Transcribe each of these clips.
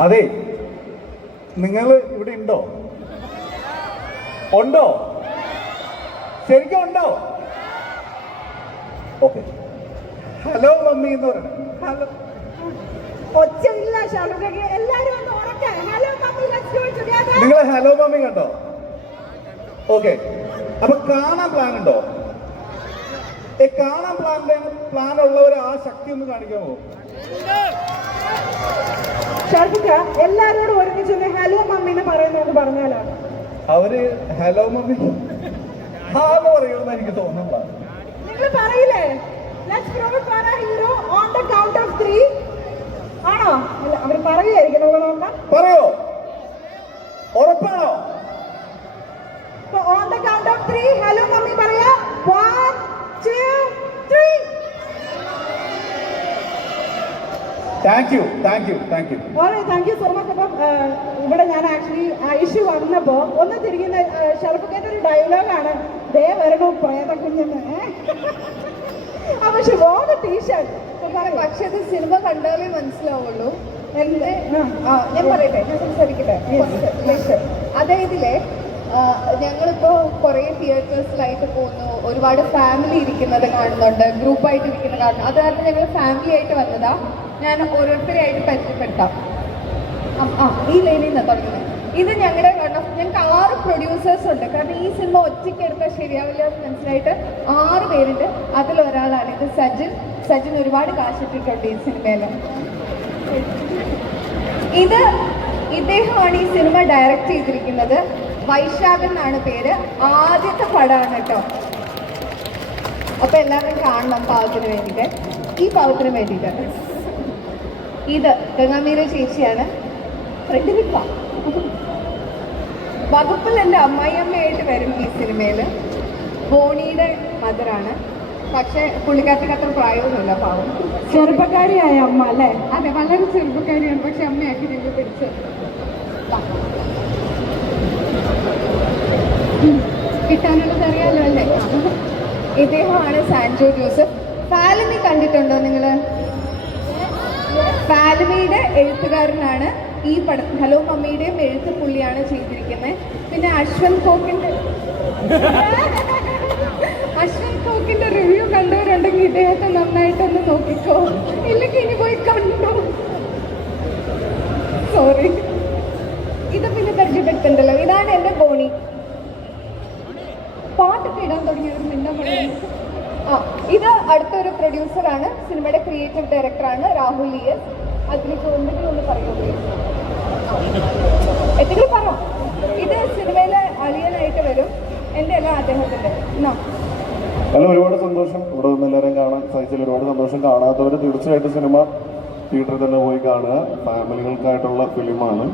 അതെ. നിങ്ങൾ ഇവിടെ ഉണ്ടോ? ഉണ്ടോ? ശരിക്കും ഉണ്ടോ? ഓക്കെ. ഹലോ മമ്മി എന്ന് പറയുന്നത് ഹലോ. ഒച്ചയില്ല ഷാറുഖ് എല്ലാരും ഒന്ന് ഉറക്കെ. Hello mummy let's do together നിങ്ങൾ ഹലോ മമ്മി കണ്ടോ? ഓക്കെ. അപ്പൊ കാണാൻ പ്ലാൻ ഉണ്ടോ? കാണാൻ പ്ലാൻ പ്ലാൻ ഉള്ളവർ ആ ശക്തി ഒന്ന് കാണിക്കാമോ ഹലോ മമ്മി എന്ന് പറഞ്ഞാലോ? അവർ ഹലോ മമ്മി ഹാ പറയണമെന്ന് എനിക്ക് നിങ്ങൾ പറയില്ലേ? Let's hero on count of 3 ആണോ? പറയോ? ഉറപ്പാണോ? On the count of 3 thank you thank you thank you thank thank you so much. അപ്പം ആ, ഇവിടെ ഞാൻ ആക്ച്വലി ഐഷു വന്നപ്പോ ഒന്ന് തിരിക്കുന്ന ഷർഫക്കേറ്റ ഒരു ഡയലോഗാണ് ദേ വരണു പ്രേത കുഞ്ഞെന്ന് അപ്പൊ ഷിവോന്റെ ടീഷർട്ട് പക്ഷെ അത് സിനിമ കണ്ടാലേ മനസ്സിലാവുള്ളൂ. എന്റെ ആ. ആ ഞാൻ പറയട്ടെ ഞാൻ സംസാരിക്കട്ടെ. അതായതിലെ ആ, ഞങ്ങളിപ്പോ കുറേ തിയേറ്റേഴ്സിലായിട്ട് പോകുന്നു. ഒരുപാട് ഫാമിലി ഇരിക്കുന്നത് കാണുന്നുണ്ട്. ഗ്രൂപ്പായിട്ട് ഇരിക്കുന്നത് കാണുന്നു. അത് കാരണം ഞങ്ങൾ ഫാമിലി ആയിട്ട് വന്നതാ. ഞാൻ ഓരോരുത്തരെയായിട്ട് പരിചയപ്പെടുത്താം. ആ, ഈ ലൈനിൽ നിന്ന് തുടങ്ങുന്നത് ഇത് ഞങ്ങളുടെ കാരണം ഞങ്ങൾക്ക് ആറ് പ്രൊഡ്യൂസേഴ്സ് ഉണ്ട്. കാരണം ഈ സിനിമ ഒറ്റയ്ക്ക് എടുത്താൽ ശരിയാവില്ല എന്ന് മനസ്സിലായിട്ട് ആറ് പേരുണ്ട്. അതിലൊരാളാണ് ഇത് സജിൻ. സജിൻ ഒരുപാട് കാശിട്ടിട്ടുണ്ട് ഈ സിനിമയിൽ ഇത് ഇദ്ദേഹമാണ് ഈ സിനിമ ഡയറക്റ്റ് ചെയ്തിരിക്കുന്നത്. വൈശാഖൻ എന്നാണ് പേര്. ആദ്യത്തെ പടമാണ് കേട്ടോ അപ്പൊ എല്ലാവരും കാണണം പാവത്തിന് വേണ്ടിയിട്ട്. ഈ പാവത്തിന് വേണ്ടിയിട്ട്. ഇത് ഗംഗാമീര ചേച്ചിയാണ്. ഫ്രെഡറിക്ക വകുപ്പിൽ എന്റെ അമ്മായിയമ്മയായിട്ട് വരും ഈ സിനിമയിൽ ബോണിയുടെ മദറാണ് പക്ഷേ പുള്ളിക്കാർക്ക് അത്ര പ്രായമൊന്നുമില്ല പാവം. ചെറുപ്പക്കാരിയായ അമ്മ അല്ലേ? അതെ വളരെ ചെറുപ്പക്കാരിയാണ്. പക്ഷെ അമ്മയാക്കി ഞങ്ങൾ പിടിച്ച് കിട്ടാനുള്ളത് അറിയാലോ അല്ലേ? ഇദ്ദേഹമാണ് സാൻജോ ജോസഫ്. ഫാലിനി കണ്ടിട്ടുണ്ടോ നിങ്ങൾ ഫാലമിയുടെ എഴുത്തുകാരനാണ് ഈ പടം ഹലോ മമ്മിയുടെയും എഴുത്ത് പുള്ളിയാണ് ചെയ്തിരിക്കുന്നത്. പിന്നെ അശ്വന്ത് കോക്കിന്റെ അശ്വന്ത് കോക്കിന്റെ റിവ്യൂ കണ്ടവരുണ്ടെങ്കിൽ ഇദ്ദേഹത്തെ നന്നായിട്ടൊന്ന് നോക്കിക്കോ. ഇല്ലെങ്കിൽ ഇനി പോയി കണ്ടു. സോറി ഇത് പിന്നെ പരിചയപ്പെടുത്തണ്ടല്ലോ. ഇതാണ് എന്റെ ബോണി. പാട്ടൊക്കെ ഇടാൻ തുടങ്ങിയത് മിണ്ടാൻ ആ ഇത് അടുത്തൊരു പ്രൊഡ്യൂസറാണ് സിനിമയുടെ ക്രിയേറ്റീവ് ഡയറക്ടറാണ് രാഹുൽ ഇ എസ്. അതിലേക്ക് എന്തെങ്കിലും ഒന്ന് പറയൂ? please. എന്തെങ്കിലും പറ. ഇത് സിനിമയിലെ അളിയനായിട്ട് വരും. എന്റെ അല്ല അദ്ദേഹത്തിന്റെ. എന്നാ. ഒരുപാട് സന്തോഷം. ഇവിടെ എല്ലാവരും കാണാൻ സാധിച്ചാൽ ഒരുപാട് സന്തോഷം. കാണാത്തവർ തീർച്ചയായിട്ടും സിനിമ തിയേറ്ററിൽ തന്നെ പോയി കാണുക. ഫാമിലികൾക്കായിട്ടുള്ള ഫിലിമാണ്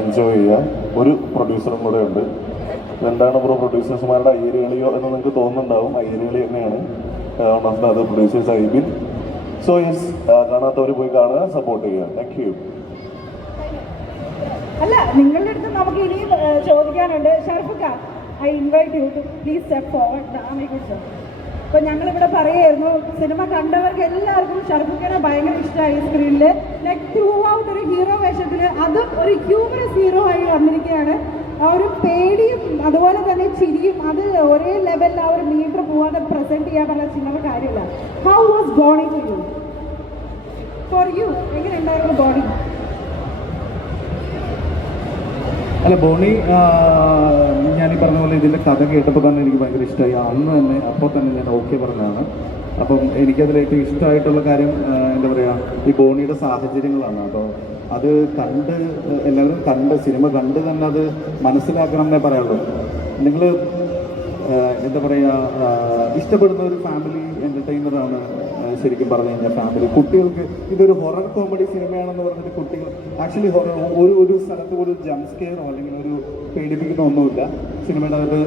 എൻജോയ് ചെയ്യുക. ഒരു പ്രൊഡ്യൂസറും കൂടെ ഉണ്ട്. എന്താണ് ബ്രോ പ്രൊഡ്യൂസേഴ്സുമാരുടെ അയ്യരുകളിയോ എന്ന് നിങ്ങൾക്ക് തോന്നുന്നുണ്ടാവും. അയ്യരുകളി തന്നെയാണ്. വൺ അത് producers I been so yes കാണാത്തവർ പോയി കാണുക സപ്പോർട്ട് ചെയ്യുക. താങ്ക് യു അല്ല നിങ്ങളുടെ അടുത്ത് നമുക്ക് ഇനിയും ചോദിക്കാനുണ്ട്. Sharafukka I invite you to please step forward ആമെ ഇപ്പൊ അപ്പൊ ഞങ്ങളിവിടെ പറയായിരുന്നു സിനിമ കണ്ടവർക്ക് എല്ലാവർക്കും ഷർഫുക്കനെ ഭയങ്കര ഇഷ്ടമായി സ്ക്രീനിൽ ലൈക്ക് ത്രൂ ഔട്ട് ഒരു ഹീറോ വേഷത്തിൽ അതും ഒരു ഹ്യൂമറസ് ഹീറോ ആയി വന്നിരിക്കുകയാണ്. ആ ഒരു പേടിയും അതുപോലെ തന്നെ ചിരിയും അത് ഒരേ ലെവലിൽ ആ ഒരു മീറ്റർ പോവാതെ പ്രസന്റ് ചെയ്യാൻ പറഞ്ഞ സിനിമ കാര്യമില്ല. How was Boney to you for you എങ്ങനെ ഉണ്ടായിരുന്നു ബോണി അല്ല ബോണി ഞാനീ പറഞ്ഞ പോലെ ഇതിന്റെ കഥ കേട്ടപ്പോൾ തന്നെ എനിക്ക് ഭയങ്കര ഇഷ്ടമായി അന്ന് തന്നെ അപ്പോൾ തന്നെ ഞാൻ ഓക്കെ പറഞ്ഞതാണ്. അപ്പം എനിക്കതിൽ ഏറ്റവും ഇഷ്ടമായിട്ടുള്ള കാര്യം എന്താ പറയുക ഈ ബോണിയുടെ സാഹചര്യങ്ങളാണ്. അപ്പോൾ അത് കണ്ട് എല്ലാവരും കണ്ട് സിനിമ കണ്ട് തന്നെ അത് മനസ്സിലാക്കണം എന്നേ പറയുള്ളൂ നിങ്ങൾ എന്താ പറയുക ഇഷ്ടപ്പെടുന്ന ഒരു ഫാമിലി എന്റർടൈനറാണ് ശരിക്കും പറഞ്ഞു കഴിഞ്ഞാൽ ഫാമിലി. കുട്ടികൾക്ക് ഇതൊരു ഹൊറർ കോമഡി സിനിമയാണെന്ന് പറഞ്ഞിട്ട് കുട്ടികൾ ആക്ച്വലി ഹൊറർ ഒരു ഒരു സ്ഥലത്ത് ഒരു ജംപ് സ്കെയറോ അല്ലെങ്കിൽ ഒരു പേടിപ്പിക്കുന്ന ഒന്നുമില്ല. സിനിമയുടെ അത്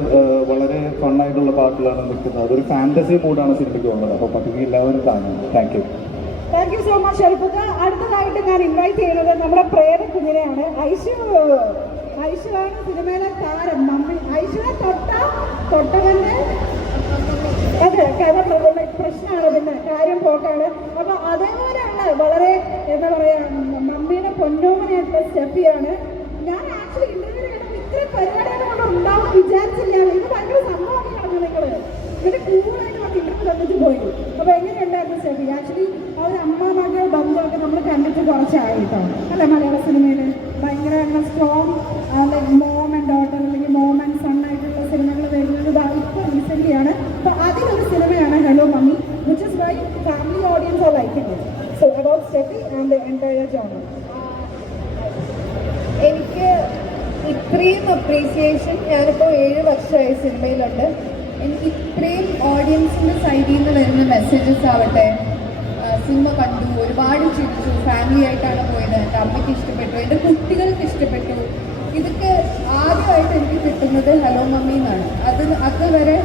വളരെ ഫണ്ണായിട്ടുള്ള പാട്ടുകളാണ് നിൽക്കുന്നത്. അതൊരു ഫാന്റസി മൂഡാണ് സിനിമയ്ക്ക് ഉള്ളത് അപ്പോൾ പറ്റുമെങ്കിൽ എല്ലാവരും കാണും. Thank you thank you so much Sharafukka അടുത്തതായിട്ട് ഞാൻ ഇൻവൈറ്റ് ചെയ്യുന്നത് നമ്മുടെ പ്രേര കുഞ്ഞിനെയാണ് ഐശു ഐശുവാണ് സിനിമയിലെ താരം. മമ്മി ഐഷുവിനെ തൊട്ട തൊട്ടവന്റെ അതെ കഥ പ്രശ്നമാണ് പിന്നെ കാര്യം പോക്കാണ്. അപ്പൊ അതേപോലെയാണ് വളരെ എന്താ പറയാ മമ്മീനെ പൊന്നോമനായിട്ടുള്ള സ്റ്റെപ്പിയാണ്. ഞാൻ ആക്ച്വലി ഇന്റർവ്യൂ ഇത്ര പരിപാടികൾ കൊണ്ട് ഉണ്ടാവും വിചാരിച്ചില്ല. ഇത് ഭയങ്കര സംഭവമാണ് നിങ്ങൾ ഇങ്ങനെ കൂളായിട്ട് നമുക്ക് ഇന്റർവ്യൂ തന്നിട്ട് പോയി അപ്പോൾ എങ്ങനെയുണ്ടായിരുന്നു സെബി? ആക്ച്വലി ആ ഒരു അമ്മ മകൾ നമ്മൾ കണ്ടിട്ട് കുറച്ചായി കേട്ടോ അല്ല മലയാള സിനിമയിൽ ഭയങ്കര strong like mom and daughter അല്ലെങ്കിൽ മോം ആൻഡ് സൺ ആയിട്ടുള്ള സിനിമകൾ വരുന്നത് ഇപ്പോൾ റീസെന്റ്ലി ആണ്. അപ്പോൾ അതിലൊരു സിനിമയാണ് hello mummy which is why family audience are liking it so about Seby and the entire genre എനിക്ക് ഇത്രയും അപ്രീസിയേഷൻ ഞാനിപ്പോൾ ഏഴ് വർഷമായി സിനിമയിലുണ്ട്. എനിക്ക് ഇത്രയും ഓഡിയൻസിന്റെ സൈഡിൽ നിന്ന് വരുന്ന മെസ്സേജസ് ആവട്ടെ സിനിമ കണ്ടു ഒരുപാട് ചിരിച്ചു ഫാമിലി ആയിട്ടാണ് പോയത് എന്റെ അമ്മയ്ക്ക് ഇഷ്ടപ്പെട്ടു എന്റെ കുട്ടികൾക്ക് ഇഷ്ടപ്പെട്ടു. ഇതൊക്കെ ആദ്യമായിട്ട് എനിക്ക് കിട്ടുന്നത് ഹലോ മമ്മി എന്നാണ്. അത് അതുവരെ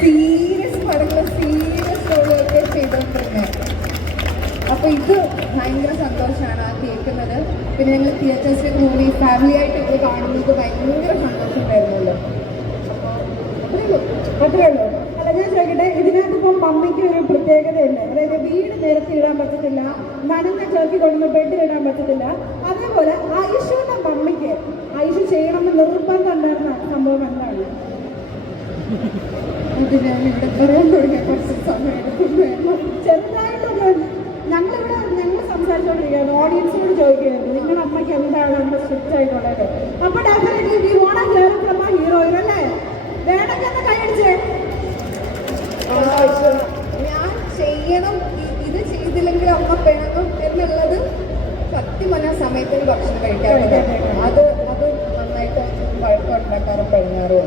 സീരിയസ് പടങ്ങൾ സീരിയസ് റോളൊക്കെ ചെയ്തുകൊണ്ടിരുന്നത് അപ്പോൾ ഇത് ഭയങ്കര സന്തോഷമാണ് ആ കേൾക്കുന്നത്. പിന്നെ ഞങ്ങൾ തിയേറ്റേഴ്സിൽ മൂവി ഫാമിലി ആയിട്ട് ഇത് കാണുന്നത് ഭയങ്കര സന്തോഷം സന്തോഷമായിരുന്നല്ലോ അത്രേ ഉള്ളൂ അല്ല ഞാൻ ചോദിക്കട്ടെ ഇതിനകത്ത് ഇപ്പം മമ്മിക്ക് ഒരു പ്രത്യേകതയുണ്ട് അതായത് വീട് നിരത്തി ഇടാൻ പറ്റത്തില്ല നനഞ്ഞ ചേർത്തി കൊണ്ടുവന്ന് ബെഡ് ഇടാൻ പറ്റത്തില്ല അതേപോലെ ഐഷുവിന്റെ മമ്മിക്ക് ഐഷു ചെയ്യണമെന്ന് നിർബന്ധം ഉണ്ടായിരുന്ന സംഭവം എന്താണ് അത് ഇവിടെ പറയാൻ തുടങ്ങിയ കുറച്ച് സമയം ചെറുതായിട്ടൊന്ന് ഞങ്ങളിവിടെ ഞങ്ങൾ സംസാരിച്ചുകൊണ്ടിരിക്കുകയാണ് ഓഡിയൻസിനോട് ചോദിക്കുകയായിരുന്നു നിങ്ങളുടെ അമ്മയ്ക്ക് എന്താണ് നമ്മുടെ സ്ട്രിക്റ്റ് ആയിട്ടുള്ളത് അപ്പൊ definitely we won't hear from heroine അല്ലേ വേണമെങ്കിൽ ഒന്ന് ഞാൻ ചെയ്യണം. ഇത് ചെയ്തില്ലെങ്കിൽ അമ്മ പിണങ്ങും എന്നുള്ളത് സത്യം പറഞ്ഞ സമയത്തിന് ഭക്ഷണം കഴിക്കാറുണ്ട് അത് അത് നന്നായിട്ട് വഴക്കുണ്ടാക്കാറും പിണങ്ങാറും